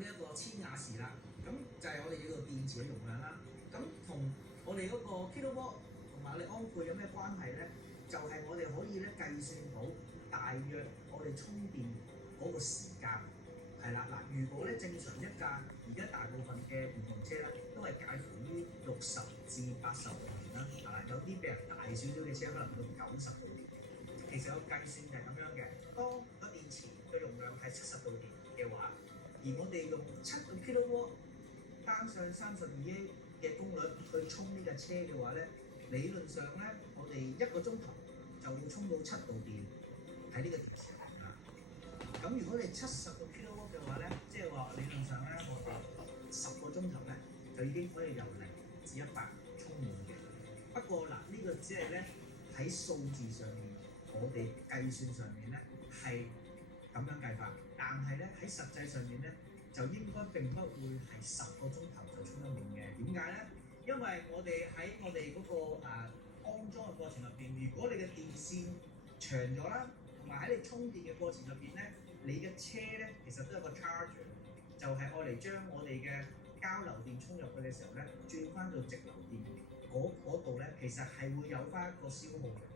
呢一個千瓦時啦，咁就係我哋呢個電池嘅容量啦。咁同我哋嗰個 kilowatt 同埋我哋安培有咩關係咧？就係、我哋可以咧計算到大約我哋充電嗰個時間係啦。嗱，如果咧正常一架而家大部分嘅電動車咧都係介乎於60至80度電啦，有啲比人大少少嘅車可能到90度電。其實個計算就係咁樣嘅，當個電池嘅容量係70度電嘅話，而我哋用7個 kilowatt 加上32A 嘅功率去充呢架車嘅話咧，理論上咧我哋1個鐘頭就會充到7度電喺呢個電池入面啦。咁如果你70個 kilowatt 嘅話咧，即係話理論上咧我哋10個鐘頭咧就已經可以由0至100充滿嘅。不過嗱，呢個只係咧喺數字上面，我哋計算上面咧係咁樣計法，但係咧喺實際上面咧就應該並不會係10個鐘頭就充得滿嘅。點解咧？因為我哋喺我哋嗰個安裝嘅過程入邊，如果你嘅電線長咗啦，同埋喺你充電嘅過程入邊咧，你嘅車咧其實都有個 charger，就係愛嚟將我哋嘅交流電充入去嘅時候咧，轉翻到直流電嗰度咧，其實係會有翻一個消耗嘅。